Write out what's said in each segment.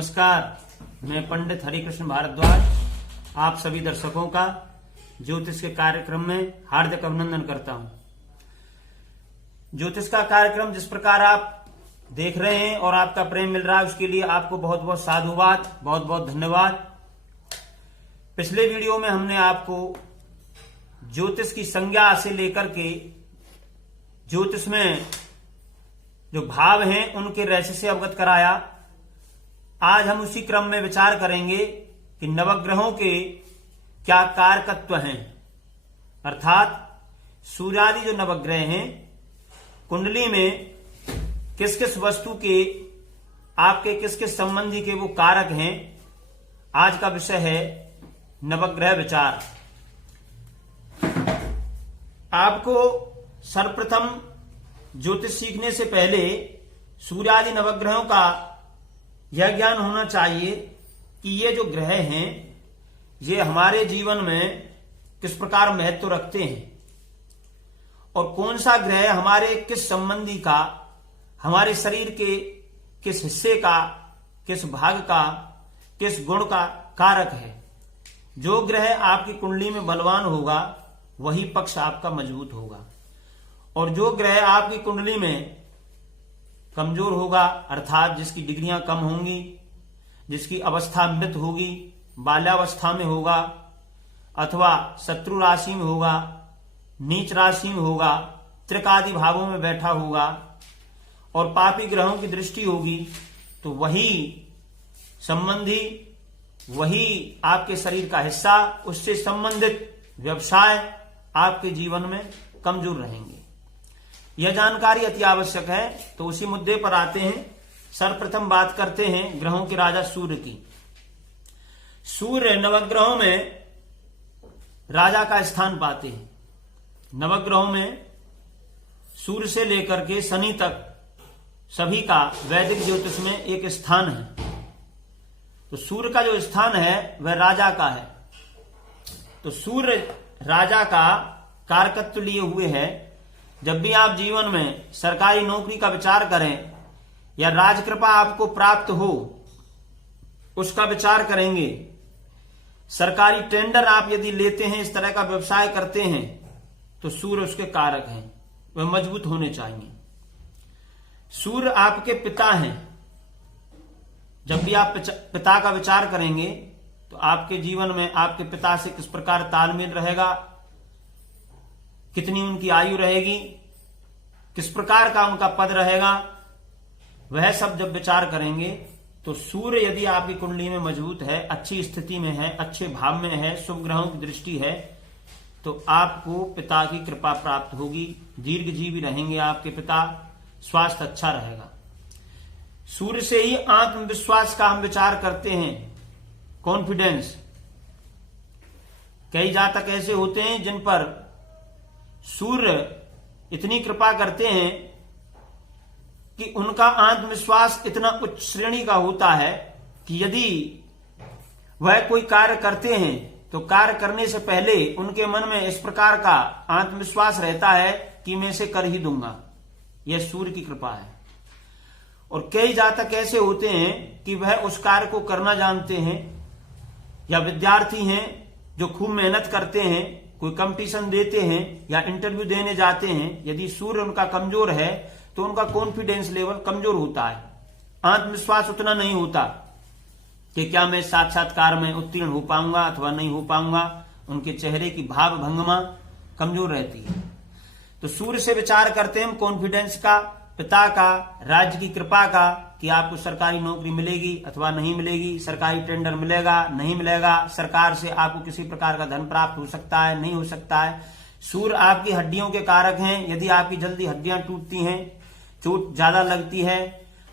नमस्कार, मैं पंडित हरिकृष्ण भारद्वाज आप सभी दर्शकों का ज्योतिष के कार्यक्रम में हार्दिक अभिनंदन करता हूं। ज्योतिष का कार्यक्रम जिस प्रकार आप देख रहे हैं और आपका प्रेम मिल रहा है, उसके लिए आपको बहुत बहुत साधुवाद, बहुत बहुत धन्यवाद। पिछले वीडियो में हमने आपको ज्योतिष की संज्ञा से लेकर के ज्योतिष में जो भाव हैं उनके रहस्य से अवगत कराया। आज हम उसी क्रम में विचार करेंगे कि नवग्रहों के क्या कारकत्व हैं, अर्थात सूर्यादि जो नवग्रह हैं कुंडली में किस किस वस्तु के, आपके किस किस संबंधी के वो कारक हैं। आज का विषय है नवग्रह विचार। आपको सर्वप्रथम ज्योतिष सीखने से पहले सूर्यादि नवग्रहों का यह ज्ञान होना चाहिए कि ये जो ग्रह हैं ये हमारे जीवन में किस प्रकार महत्व रखते हैं और कौन सा ग्रह हमारे किस संबंधी का, हमारे शरीर के किस हिस्से का, किस भाग का, किस गुण का कारक है। जो ग्रह आपकी कुंडली में बलवान होगा वही पक्ष आपका मजबूत होगा, और जो ग्रह आपकी कुंडली में कमजोर होगा, अर्थात जिसकी डिग्रियां कम होंगी, जिसकी अवस्था मृत होगी, बाल्यावस्था में होगा अथवा शत्रु राशि में होगा, नीच राशि में होगा, त्रिकादि भावों में बैठा होगा और पापी ग्रहों की दृष्टि होगी, तो वही संबंधी, वही आपके शरीर का हिस्सा, उससे संबंधित व्यवसाय आपके जीवन में कमजोर रहेंगे। यह जानकारी अति आवश्यक है। तो उसी मुद्दे पर आते हैं। सर्वप्रथम बात करते हैं ग्रहों के राजा सूर्य की। सूर्य नवग्रहों में राजा का स्थान पाते हैं। नवग्रहों में सूर्य से लेकर के शनि तक सभी का वैदिक ज्योतिष में एक स्थान है। तो सूर्य का जो स्थान है वह राजा का है। तो सूर्य राजा का कारकत्व लिए हुए है। जब भी आप जीवन में सरकारी नौकरी का विचार करें या राजकृपा आपको प्राप्त हो उसका विचार करेंगे, सरकारी टेंडर आप यदि लेते हैं, इस तरह का व्यवसाय करते हैं, तो सूर्य उसके कारक हैं, वह मजबूत होने चाहिए। सूर्य आपके पिता हैं। जब भी आप पिता का विचार करेंगे तो आपके जीवन में आपके पिता से किस प्रकार तालमेल रहेगा, कितनी उनकी आयु रहेगी, किस प्रकार का उनका पद रहेगा, वह सब जब विचार करेंगे तो सूर्य यदि आपकी कुंडली में मजबूत है, अच्छी स्थिति में है, अच्छे भाव में है, शुभ ग्रहों की दृष्टि है, तो आपको पिता की कृपा प्राप्त होगी, दीर्घजीवी रहेंगे आपके पिता, स्वास्थ्य अच्छा रहेगा। सूर्य से ही आत्मविश्वास का हम विचार करते हैं, कॉन्फिडेंस। कई जातक ऐसे होते हैं जिन पर सूर्य इतनी कृपा करते हैं कि उनका आत्मविश्वास इतना उच्च श्रेणी का होता है कि यदि वह कोई कार्य करते हैं तो कार्य करने से पहले उनके मन में इस प्रकार का आत्मविश्वास रहता है कि मैं इसे कर ही दूंगा। यह सूर्य की कृपा है। और कई जातक ऐसे होते हैं कि वह उस कार्य को करना जानते हैं, या विद्यार्थी हैं जो खूब मेहनत करते हैं, कोई कंपटीशन देते हैं या इंटरव्यू देने जाते हैं, यदि सूर्य उनका कमजोर है तो उनका कॉन्फिडेंस लेवल कमजोर होता है, आत्मविश्वास उतना नहीं होता कि क्या मैं साक्षात्कार में उत्तीर्ण हो पाऊंगा अथवा नहीं हो पाऊंगा। उनके चेहरे की भाव भंगिमा कमजोर रहती है। तो सूर्य से विचार करते हैं कॉन्फिडेंस का, पिता का, राज्य की कृपा का, कि आपको सरकारी नौकरी मिलेगी अथवा नहीं मिलेगी, सरकारी टेंडर मिलेगा नहीं मिलेगा, सरकार से आपको किसी प्रकार का धन प्राप्त हो सकता है नहीं हो सकता है। सूर्य आपकी हड्डियों के कारक हैं। यदि आपकी जल्दी हड्डियां टूटती हैं, चोट ज्यादा लगती है,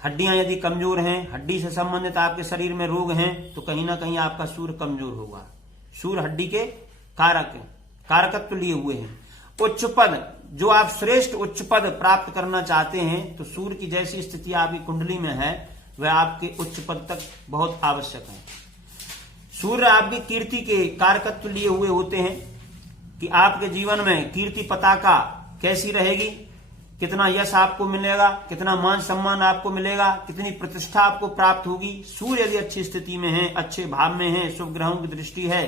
हड्डियां यदि कमजोर हैं, हड्डी से संबंधित आपके शरीर में रोग हैं, तो कहीं ना कहीं आपका सूर्य कमजोर होगा। सूर्य हड्डी के कारक कारकत्व लिए हुए हैं। उच्च पद, जो आप श्रेष्ठ उच्च पद प्राप्त करना चाहते हैं, तो सूर्य की जैसी स्थिति आपकी कुंडली में है वह आपके उच्च पद तक बहुत आवश्यक है। सूर्य आपकी कीर्ति के कारकत्व लिए हुए होते हैं कि आपके जीवन में कीर्ति पताका कैसी रहेगी, कितना यश आपको मिलेगा, कितना मान सम्मान आपको मिलेगा, कितनी प्रतिष्ठा आपको प्राप्त होगी। सूर्य यदि अच्छी स्थिति में है, अच्छे भाव में है, शुभ ग्रहों की दृष्टि है,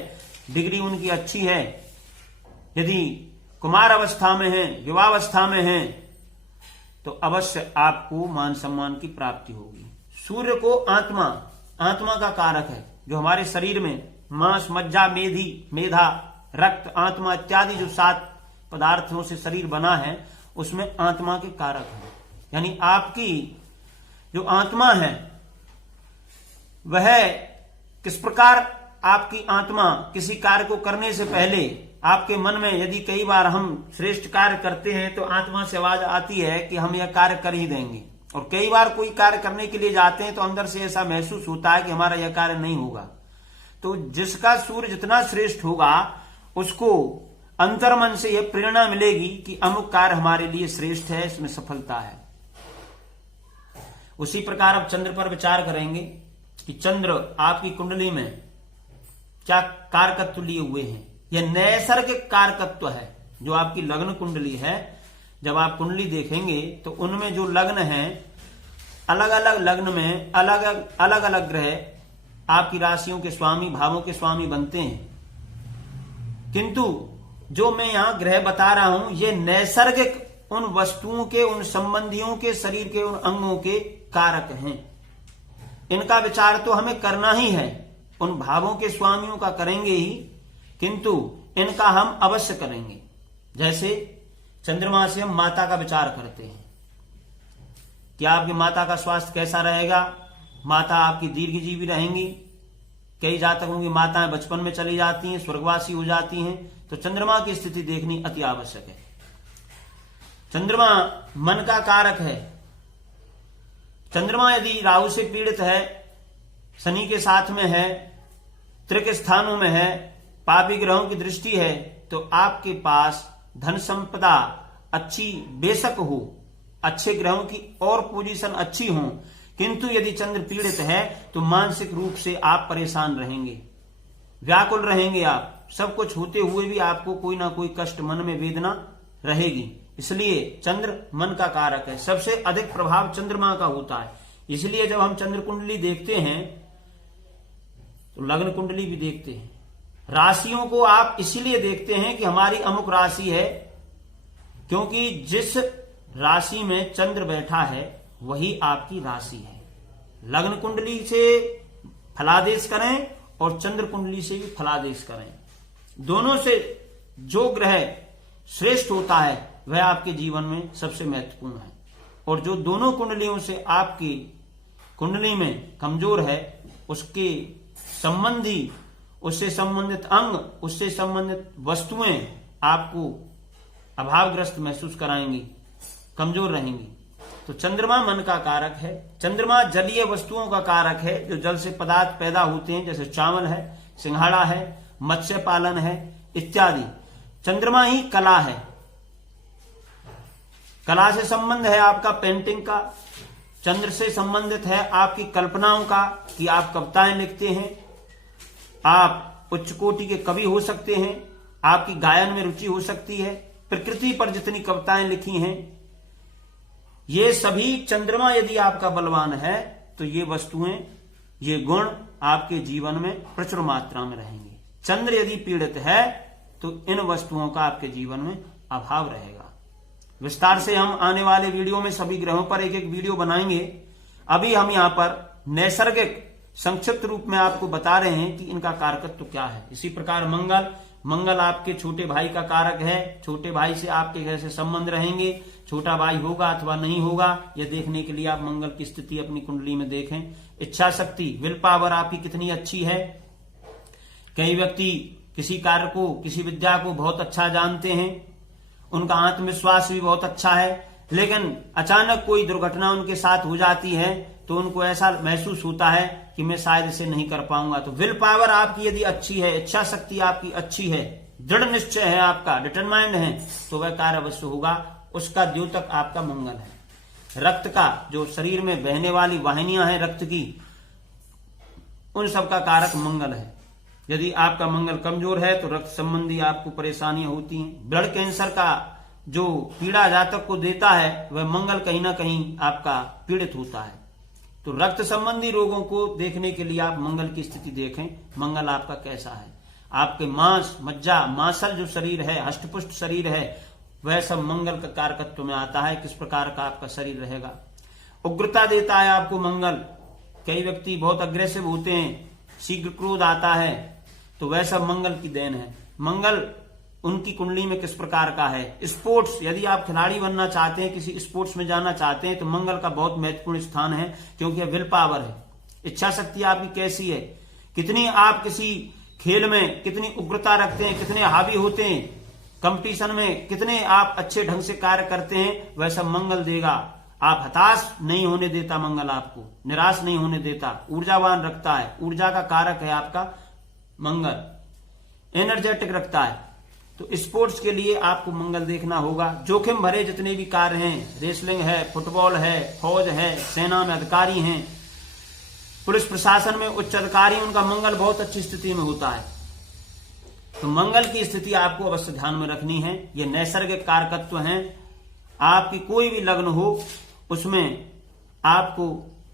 डिग्री उनकी अच्छी है, यदि कुमार अवस्था में है, युवावस्था में है, तो अवश्य आपको मान सम्मान की प्राप्ति होगी। सूर्य को आत्मा का कारक है, जो हमारे शरीर में मांस, मज्जा, मेधा, रक्त, आत्मा इत्यादि जो 7 पदार्थों से शरीर बना है, उसमें आत्मा के कारक है। यानी आपकी जो आत्मा है वह किस प्रकार, आपकी आत्मा किसी कार्य को करने से पहले आपके मन में यदि कई बार हम श्रेष्ठ कार्य करते हैं तो आत्मा से आवाज आती है कि हम यह कार्य कर ही देंगे, और कई बार कोई कार्य करने के लिए जाते हैं तो अंदर से ऐसा महसूस होता है कि हमारा यह कार्य नहीं होगा। तो जिसका सूर्य जितना श्रेष्ठ होगा उसको अंतर्मन से यह प्रेरणा मिलेगी कि अमुक कार्य हमारे लिए श्रेष्ठ है, इसमें सफलता है। उसी प्रकार अब चंद्र पर विचार करेंगे कि चंद्र आपकी कुंडली में क्या कारकत्व लिए हुए हैं। यह नैसर्गिक कारकत्व है जो आपकी लग्न कुंडली है। जब आप कुंडली देखेंगे तो उनमें जो लग्न है, अलग अलग लग्न में अलग अलग ग्रह आपकी राशियों के स्वामी, भावों के स्वामी बनते हैं, किंतु जो मैं यहां ग्रह बता रहा हूं ये नैसर्गिक उन वस्तुओं के, उन संबंधियों के, शरीर के उन अंगों के कारक हैं। इनका विचार तो हमें करना ही है, उन भावों के स्वामियों का करेंगे ही, किंतु इनका हम अवश्य करेंगे। जैसे चंद्रमा से हम माता का विचार करते हैं कि आपकी माता का स्वास्थ्य कैसा रहेगा, माता आपकी दीर्घजीवी रहेंगी। कई जातकों की माताएं बचपन में चली जाती हैं, स्वर्गवासी हो जाती हैं, तो चंद्रमा की स्थिति देखनी अति आवश्यक है। चंद्रमा मन का कारक है। चंद्रमा यदि राहु से पीड़ित है, शनि के साथ में है, त्रिक स्थानों में है, पापी ग्रहों की दृष्टि है, तो आपके पास धन संपदा अच्छी बेशक हो, अच्छे ग्रहों की और पोजीशन अच्छी हो, किंतु यदि चंद्र पीड़ित है तो मानसिक रूप से आप परेशान रहेंगे, व्याकुल रहेंगे। आप सब कुछ होते हुए भी आपको कोई ना कोई कष्ट, मन में वेदना रहेगी। इसलिए चंद्र मन का कारक है, सबसे अधिक प्रभाव चंद्रमा का होता है। इसलिए जब हम चंद्र कुंडली देखते हैं तो लग्न कुंडली भी देखते हैं। राशियों को आप इसीलिए देखते हैं कि हमारी अमुक राशि है, क्योंकि जिस राशि में चंद्र बैठा है वही आपकी राशि है। लग्न कुंडली से फलादेश करें और चंद्र कुंडली से भी फलादेश करें, दोनों से जो ग्रह श्रेष्ठ होता है वह आपके जीवन में सबसे महत्वपूर्ण है, और जो दोनों कुंडलियों से आपकी कुंडली में कमजोर है उसके संबंधी, उससे संबंधित अंग, उससे संबंधित वस्तुएं आपको अभावग्रस्त महसूस कराएंगी, कमजोर रहेंगी। तो चंद्रमा मन का कारक है। चंद्रमा जलीय वस्तुओं का कारक है, जो जल से पदार्थ पैदा होते हैं, जैसे चावल है, सिंघाड़ा है, मत्स्य पालन है इत्यादि। चंद्रमा ही कला है, कला से संबंध है आपका पेंटिंग का, चंद्र से संबंधित है आपकी कल्पनाओं का, कि आप कविताएं लिखते हैं, आप उच्च कोटि के कवि हो सकते हैं, आपकी गायन में रुचि हो सकती है। प्रकृति पर जितनी कविताएं लिखी हैं, ये सभी चंद्रमा यदि आपका बलवान है तो ये वस्तुएं, ये गुण आपके जीवन में प्रचुर मात्रा में रहेंगे। चंद्र यदि पीड़ित है तो इन वस्तुओं का आपके जीवन में अभाव रहेगा। विस्तार से हम आने वाले वीडियो में सभी ग्रहों पर एक एक वीडियो बनाएंगे। अभी हम यहां पर नैसर्गिक संक्षिप्त रूप में आपको बता रहे हैं कि इनका कारकत्व क्या है। इसी प्रकार मंगल आपके छोटे भाई का कारक है। छोटे भाई से आपके घर से संबंध रहेंगे, छोटा भाई होगा अथवा नहीं होगा, यह देखने के लिए आप मंगल की स्थिति अपनी कुंडली में देखें। इच्छा शक्ति, विल पावर आपकी कितनी अच्छी है। कई व्यक्ति किसी कार्य को, किसी विद्या को बहुत अच्छा जानते हैं, उनका आत्मविश्वास भी बहुत अच्छा है, लेकिन अचानक कोई दुर्घटना उनके साथ हो जाती है तो उनको ऐसा महसूस होता है कि मैं शायद इसे नहीं कर पाऊंगा। तो विल पावर आपकी यदि अच्छी है, इच्छा शक्ति आपकी अच्छी है, दृढ़ निश्चय है आपका, डिटरमाइंड है, तो वह कार्य अवश्य होगा। उसका द्योतक आपका मंगल है। रक्त का, जो शरीर में बहने वाली वाहिनियां हैं रक्त की, उन सबका कारक मंगल है। यदि आपका मंगल कमजोर है तो रक्त संबंधी आपको परेशानियां होती हैं। ब्लड कैंसर का जो पीड़ा जातक को देता है वह मंगल कहीं ना कहीं आपका पीड़ित होता है। तो रक्त संबंधी रोगों को देखने के लिए आप मंगल की स्थिति देखें, मंगल आपका कैसा है। आपके मांस मज्जा मांसल जो शरीर है, हष्टपुष्ट शरीर है, वह सब मंगल का कारकत्व में आता है। किस प्रकार का आपका शरीर रहेगा। उग्रता देता है आपको मंगल। कई व्यक्ति बहुत अग्रेसिव होते हैं, शीघ्र क्रोध आता है, तो वह सब मंगल की देन है। मंगल उनकी कुंडली में किस प्रकार का है। स्पोर्ट्स, यदि आप खिलाड़ी बनना चाहते हैं, किसी स्पोर्ट्स में जाना चाहते हैं, तो मंगल का बहुत महत्वपूर्ण स्थान है, क्योंकि विल पावर है। इच्छा शक्ति आपकी कैसी है, कितनी आप किसी खेल में कितनी उग्रता रखते हैं, कितने हावी होते हैं, कंपटीशन में कितने आप अच्छे ढंग से कार्य करते हैं, वह सब मंगल देगा। आप हताश नहीं होने देता मंगल, आपको निराश नहीं होने देता, ऊर्जावान रखता है। ऊर्जा का कारक है आपका मंगल, एनर्जेटिक रखता है। तो स्पोर्ट्स के लिए आपको मंगल देखना होगा। जोखिम भरे जितने भी कार्य हैं, रेसलिंग है, फुटबॉल है, फौज है, सेना में अधिकारी हैं, पुलिस प्रशासन में उच्च अधिकारी, उनका मंगल बहुत अच्छी स्थिति में होता है। तो मंगल की स्थिति आपको अवश्य ध्यान में रखनी है। ये नैसर्गिक कारकत्व हैं। आपकी कोई भी लग्न हो, उसमें आपको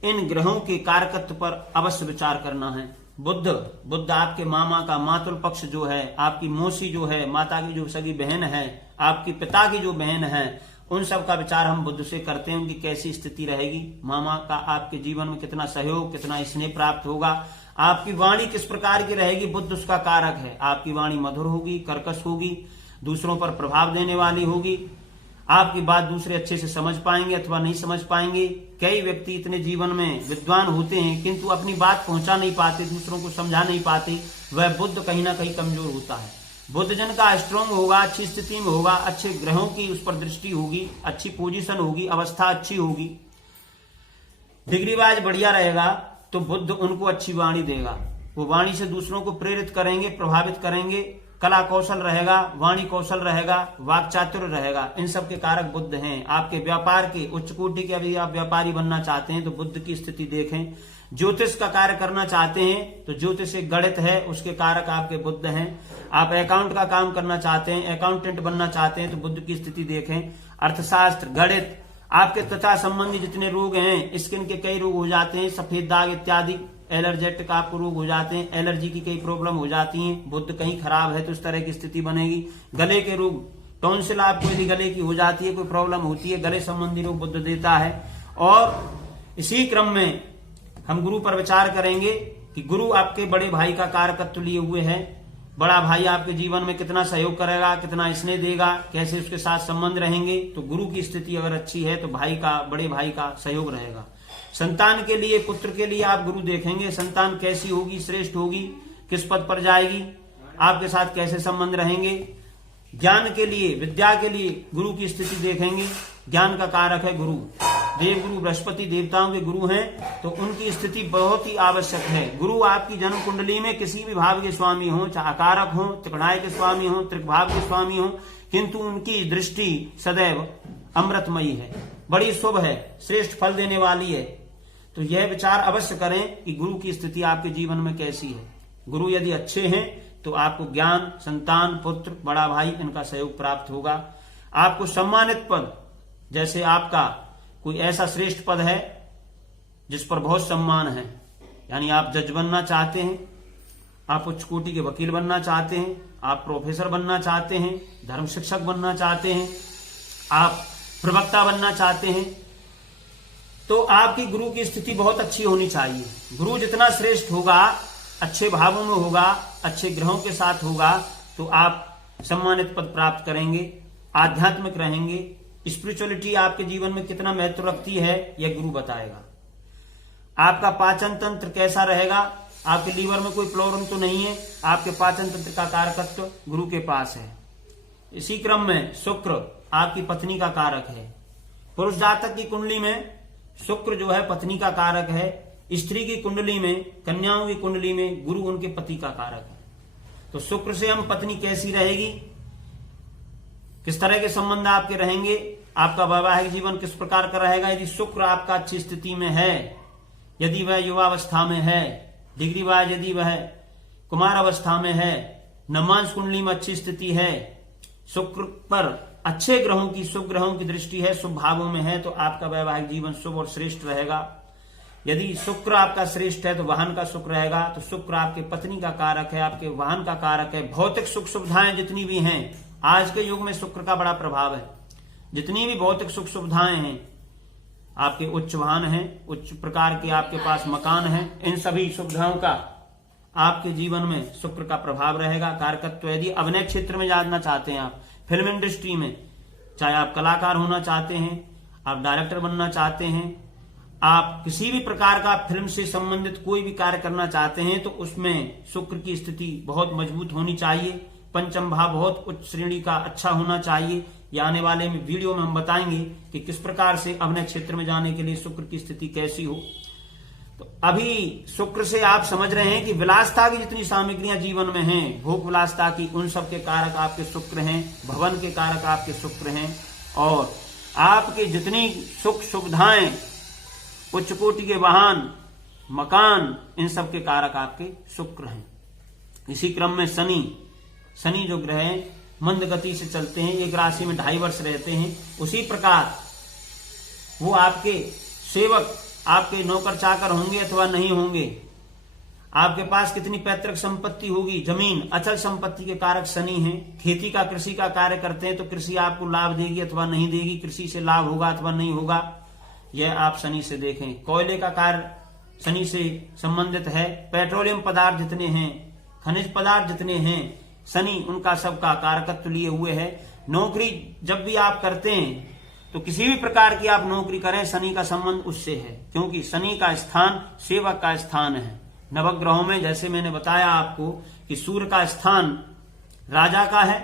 इन ग्रहों के कारकत्व पर अवश्य विचार करना है। बुद्ध आपके मामा का मातुल पक्ष जो है, आपकी मौसी जो है, माता की जो सगी बहन है, आपकी पिता की जो बहन है, उन सब का विचार हम बुद्ध से करते हैं। उनकी कैसी स्थिति रहेगी, मामा का आपके जीवन में कितना सहयोग, कितना स्नेह प्राप्त होगा, आपकी वाणी किस प्रकार की रहेगी, बुद्ध उसका कारक है। आपकी वाणी मधुर होगी, कर्कश होगी, दूसरों पर प्रभाव देने वाली होगी, आपकी बात दूसरे अच्छे से समझ पाएंगे अथवा नहीं समझ पाएंगे। कई व्यक्ति इतने जीवन में विद्वान होते हैं, किंतु अपनी बात पहुंचा नहीं पाते, दूसरों को समझा नहीं पाते, वह बुद्ध कहीं ना कहीं कमजोर होता है। बुद्ध जन का स्ट्रांग होगा, अच्छी स्थिति में होगा, अच्छे ग्रहों की उस पर दृष्टि होगी, अच्छी पोजीशन होगी, अवस्था अच्छी होगी, डिग्री वाइज बढ़िया रहेगा, तो बुद्ध उनको अच्छी वाणी देगा। वो वाणी से दूसरों को प्रेरित करेंगे, प्रभावित करेंगे। कला कौशल रहेगा, वाणी कौशल रहेगा, वाक चातुर्य रहेगा। इन सब के कारक बुद्ध हैं। आपके व्यापार के उच्च कोटि के यदि आप व्यापारी बनना चाहते हैं तो बुद्ध की स्थिति देखें। ज्योतिष का कार्य करना चाहते हैं तो ज्योतिष एक गणित है, उसके कारक आपके बुद्ध हैं। आप अकाउंट का काम करना चाहते हैं, अकाउंटेंट बनना चाहते हैं तो बुद्ध की स्थिति देखें। अर्थशास्त्र, गणित, आपके त्वचा संबंधी जितने रोग हैं, स्किन के कई रोग हो जाते हैं, सफेद दाग इत्यादि, एलर्जेटिक आपको रोग हो जाते हैं, एलर्जी की कई प्रॉब्लम हो जाती हैं, बुद्ध कहीं खराब है तो इस तरह की स्थिति बनेगी। गले के रोग, टॉन्सिल आपको यदि गले की हो जाती है, कोई प्रॉब्लम होती है, गले संबंधी रोग बुद्ध देता है। और इसी क्रम में हम गुरु पर विचार करेंगे कि गुरु आपके बड़े भाई का कारकत्व लिए हुए है। बड़ा भाई आपके जीवन में कितना सहयोग करेगा, कितना स्नेह देगा, कैसे उसके साथ संबंध रहेंगे। तो गुरु की स्थिति अगर अच्छी है तो भाई का, बड़े भाई का सहयोग रहेगा। संतान के लिए, पुत्र के लिए आप गुरु देखेंगे, संतान कैसी होगी, श्रेष्ठ होगी, किस पद पर जाएगी, आपके साथ कैसे संबंध रहेंगे। ज्ञान के लिए, विद्या के लिए गुरु की स्थिति देखेंगे। ज्ञान का कारक है गुरु। देव गुरु बृहस्पति देवताओं के गुरु हैं, तो उनकी स्थिति बहुत ही आवश्यक है। गुरु आपकी जन्म कुंडली में किसी भी भाव के स्वामी हो, चाहे अकारक हो, त्रिकोणाय के स्वामी हो, त्रिभाव के स्वामी हो, किंतु उनकी दृष्टि सदैव अमृतमयी है, बड़ी शुभ है, श्रेष्ठ फल देने वाली है। तो यह विचार अवश्य करें कि गुरु की स्थिति आपके जीवन में कैसी है। गुरु यदि अच्छे हैं तो आपको ज्ञान, संतान, पुत्र, बड़ा भाई, इनका सहयोग प्राप्त होगा। आपको सम्मानित पद, जैसे आपका कोई ऐसा श्रेष्ठ पद है जिस पर बहुत सम्मान है, यानी आप जज बनना चाहते हैं, आप उच्च कोटि के वकील बनना चाहते हैं, आप प्रोफेसर बनना चाहते हैं, धर्म शिक्षक बनना चाहते हैं, आप प्रवक्ता बनना चाहते हैं, तो आपकी गुरु की स्थिति बहुत अच्छी होनी चाहिए। गुरु जितना श्रेष्ठ होगा, अच्छे भावों में होगा, अच्छे ग्रहों के साथ होगा, तो आप सम्मानित पद प्राप्त करेंगे, आध्यात्मिक रहेंगे। स्पिरिचुअलिटी आपके जीवन में कितना महत्व रखती है, यह गुरु बताएगा। आपका पाचन तंत्र कैसा रहेगा, आपके लीवर में कोई प्रॉब्लम तो नहीं है, आपके पाचन तंत्र का कारकत्व गुरु के पास है। इसी क्रम में शुक्र आपकी पत्नी का कारक है। पुरुष जातक की कुंडली में शुक्र जो है पत्नी का कारक है। स्त्री की कुंडली में, कन्याओं की कुंडली में गुरु उनके पति का कारक है। तो शुक्र से हम पत्नी कैसी रहेगी, किस तरह के संबंध आपके रहेंगे, आपका वैवाहिक जीवन किस प्रकार का रहेगा। यदि शुक्र आपका अच्छी स्थिति में है, यदि वह युवावस्था में है, डिग्री वाइज यदि वह कुमार अवस्था में है, नवमांश कुंडली में अच्छी स्थिति है, शुक्र पर अच्छे ग्रहों की, शुभ ग्रहों की दृष्टि है, शुभ भावों में है, तो आपका वैवाहिक जीवन शुभ और श्रेष्ठ रहेगा। यदि शुक्र आपका श्रेष्ठ है तो वाहन का सुख रहेगा। तो शुक्र आपके पत्नी का कारक है, आपके वाहन का कारक है। भौतिक सुख सुविधाएं जितनी भी हैं, आज के युग में शुक्र का बड़ा प्रभाव है। जितनी भी भौतिक सुख सुविधाएं हैं, आपके उच्च वाहन हैं, उच्च प्रकार के आपके पास मकान हैं, इन सभी सुविधाओं का आपके जीवन में शुक्र का प्रभाव रहेगा। कारकत्व, यदि अभिनय क्षेत्र में जाना चाहते हैं, आप फिल्म इंडस्ट्री में, चाहे आप कलाकार होना चाहते हैं, आप डायरेक्टर बनना चाहते हैं, आप किसी भी प्रकार का फिल्म से संबंधित कोई भी कार्य करना चाहते हैं, तो उसमें शुक्र की स्थिति बहुत मजबूत होनी चाहिए। पंचम भाव बहुत उच्च श्रेणी का अच्छा होना चाहिए। ये आने वाले वीडियो में हम बताएंगे कि किस प्रकार से अभिनय क्षेत्र में जाने के लिए शुक्र की स्थिति कैसी हो। तो अभी शुक्र से आप समझ रहे हैं कि विलासता की जितनी सामग्रियां जीवन में हैं, भोग विलासता की, उन सब के कारक आपके शुक्र हैं। भवन के कारक आपके शुक्र हैं। और आपके जितनी सुख सुविधाएं, उच्च कोटि के वाहन, मकान, इन सब के कारक आपके शुक्र हैं। इसी क्रम में शनि जो ग्रह है मंद गति से चलते हैं, एक राशि में 2.5 वर्ष रहते हैं। उसी प्रकार वो आपके सेवक, आपके नौकर चाकर होंगे अथवा नहीं होंगे, आपके पास कितनी पैतृक संपत्ति होगी, जमीन, अचल संपत्ति के कारक शनि हैं। खेती का, कृषि का कार्य करते हैं तो कृषि आपको लाभ देगी अथवा नहीं देगी, कृषि से लाभ होगा अथवा नहीं होगा, यह आप शनि से देखें। कोयले का कार्य शनि से संबंधित है। पेट्रोलियम पदार्थ जितने हैं, खनिज पदार्थ जितने हैं, शनि उनका सबका कारकत्व लिए हुए है। नौकरी जब भी आप करते हैं तो किसी भी प्रकार की आप नौकरी करें, शनि का संबंध उससे है, क्योंकि शनि का स्थान सेवक का स्थान है। नवग्रहों में जैसे मैंने बताया आपको कि सूर्य का स्थान राजा का है,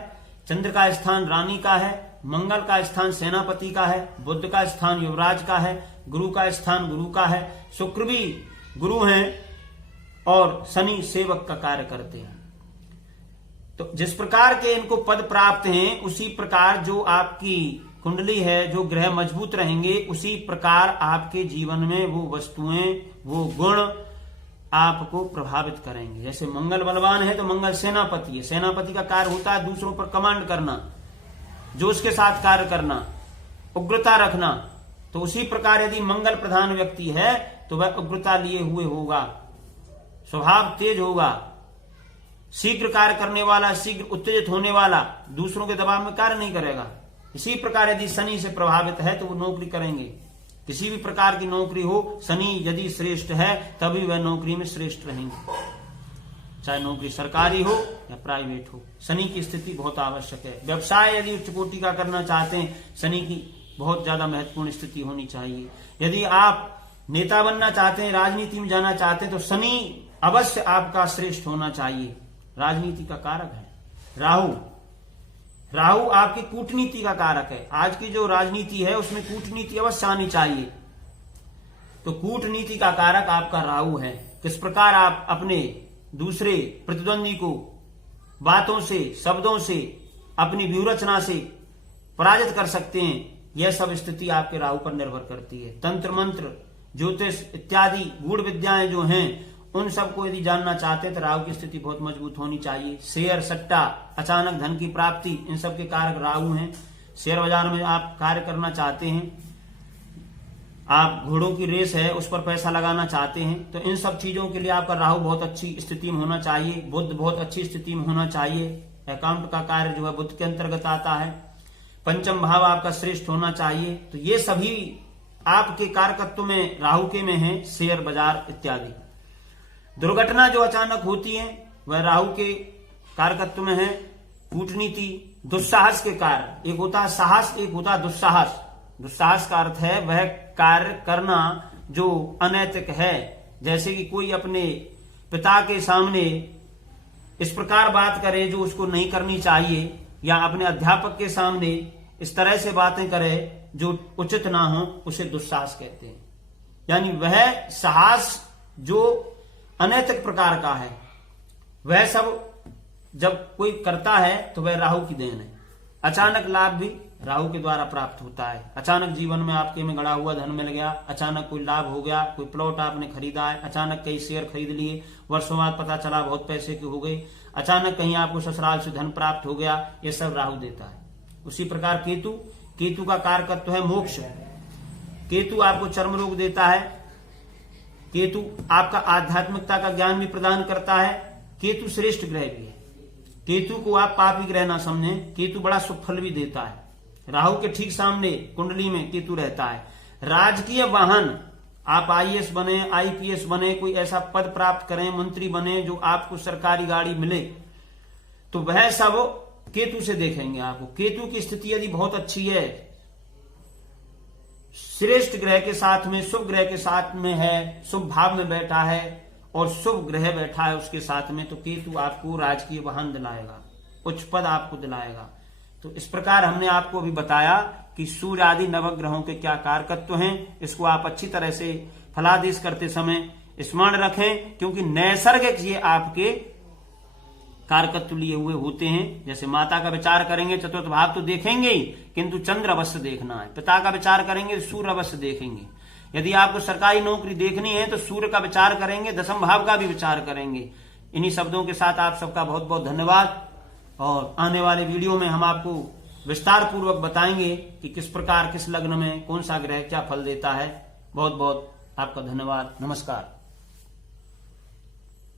चंद्र का स्थान रानी का है, मंगल का स्थान सेनापति का है, बुध का स्थान युवराज का है, गुरु का स्थान गुरु का है, शुक्र भी गुरु हैं और शनि सेवक का कार्य करते हैं। तो जिस प्रकार के इनको पद प्राप्त हैं, उसी प्रकार जो आपकी कुंडली है, जो ग्रह मजबूत रहेंगे, उसी प्रकार आपके जीवन में वो वस्तुएं, वो गुण आपको प्रभावित करेंगे। जैसे मंगल बलवान है तो मंगल सेनापति है। सेनापति का कार्य होता है दूसरों पर कमांड करना, जोश के साथ कार्य करना, उग्रता रखना। तो उसी प्रकार यदि मंगल प्रधान व्यक्ति है तो वह उग्रता लिए हुए होगा, स्वभाव तेज होगा, शीघ्र कार्य करने वाला, शीघ्र उत्तेजित होने वाला, दूसरों के दबाव में कार्य नहीं करेगा। इसी प्रकार यदि शनि से प्रभावित है तो वो नौकरी करेंगे, किसी भी प्रकार की नौकरी हो, शनि यदि श्रेष्ठ है तभी वह नौकरी में श्रेष्ठ रहेंगे, चाहे नौकरी सरकारी हो या प्राइवेट हो। शनि की स्थिति बहुत आवश्यक है। व्यवसाय यदि उच्च कोटि का करना चाहते हैं, शनि की बहुत ज्यादा महत्वपूर्ण स्थिति होनी चाहिए। यदि आप नेता बनना चाहते हैं, राजनीति में जाना चाहते हैं, तो शनि अवश्य आपका श्रेष्ठ होना चाहिए। राजनीति का कारक है राहु आपकी कूटनीति का कारक है। आज की जो राजनीति है उसमें कूटनीति अवश्य आनी चाहिए। तो कूटनीति का कारक आपका राहु है। किस प्रकार आप अपने दूसरे प्रतिद्वंदी को बातों से, शब्दों से, अपनी व्यूहरचना से पराजित कर सकते हैं, यह सब स्थिति आपके राहु पर निर्भर करती है। तंत्र मंत्र, ज्योतिष इत्यादि गूढ़ विद्याएं जो हैं, उन सबको यदि जानना चाहते हैं तो राहु की स्थिति बहुत मजबूत होनी चाहिए। शेयर सट्टा, अचानक धन की प्राप्ति, इन सब के कारक राहु हैं। शेयर बाजार में आप कार्य करना चाहते हैं, आप घोड़ों की रेस है उस पर पैसा लगाना चाहते हैं, तो इन सब चीजों के लिए आपका राहु बहुत अच्छी स्थिति में होना चाहिए। बुध बहुत अच्छी स्थिति में होना चाहिए। अकाउंट का कार्य जो है बुध के अंतर्गत आता है। पंचम भाव आपका श्रेष्ठ होना चाहिए। तो ये सभी आपके कारकत्व में राहु के में है, शेयर बाजार इत्यादि। दुर्घटना जो अचानक होती है वह राहु के कारकत्व में है। कूटनीति, दुस्साहस के कार्य, एक होता है साहस, एक होता है दुस्साहस। दुस्साहस का अर्थ है वह कार्य करना जो अनैतिक है। जैसे कि कोई अपने पिता के सामने इस प्रकार बात करे जो उसको नहीं करनी चाहिए, या अपने अध्यापक के सामने इस तरह से बातें करे जो उचित ना हो, उसे दुस्साहस कहते हैं। यानी वह साहस जो अनैतिक प्रकार का है, वह सब जब कोई करता है तो वह राहु की देन है। अचानक लाभ भी राहु के द्वारा प्राप्त होता है। अचानक जीवन में आपके में गड़ा हुआ धन मिल गया, अचानक कोई लाभ हो गया, कोई प्लॉट आपने खरीदा है, अचानक कई शेयर खरीद लिए, वर्षों बाद पता चला बहुत पैसे के हो गए, अचानक कहीं आपको ससुराल से धन प्राप्त हो गया, ये सब राहु देता है। उसी प्रकार केतु, केतु का कारकत्व है मोक्ष। केतु आपको चर्म रोग देता है। केतु आपका आध्यात्मिकता का ज्ञान भी प्रदान करता है। केतु श्रेष्ठ ग्रह भी है। केतु को आप पापी ग्रह ना समझें, केतु बड़ा शुभ फल भी देता है। राहु के ठीक सामने कुंडली में केतु रहता है। राजकीय वाहन, आप आईएएस बने, आईपीएस बने, कोई ऐसा पद प्राप्त करें, मंत्री बने, जो आपको सरकारी गाड़ी मिले, तो वह सब केतु से देखेंगे आपको। केतु की स्थिति यदि बहुत अच्छी है, श्रेष्ठ ग्रह के साथ में, शुभ ग्रह के साथ में है, शुभ भाव में बैठा है और शुभ ग्रह बैठा है उसके साथ में, तो केतु आपको राजकीय वाहन दिलाएगा, उच्च पद आपको दिलाएगा। तो इस प्रकार हमने आपको अभी बताया कि सूर्य आदि नवग्रहों के क्या कारकत्व हैं। इसको आप अच्छी तरह से फलादेश करते समय स्मरण रखें, क्योंकि नैसर्गिक ये आपके कारकत्व लिए हुए होते हैं। जैसे माता का विचार करेंगे, चतुर्थ भाव तो देखेंगे ही, किंतु चंद्र अवश्य देखना है। पिता का विचार करेंगे, सूर्य अवश्य देखेंगे। यदि आपको सरकारी नौकरी देखनी है तो सूर्य का विचार करेंगे, दशम भाव का भी विचार करेंगे। इन्हीं शब्दों के साथ आप सबका बहुत बहुत धन्यवाद। और आने वाले वीडियो में हम आपको विस्तार पूर्वक बताएंगे कि किस प्रकार किस लग्न में कौन सा ग्रह क्या फल देता है। बहुत बहुत आपका धन्यवाद। नमस्कार।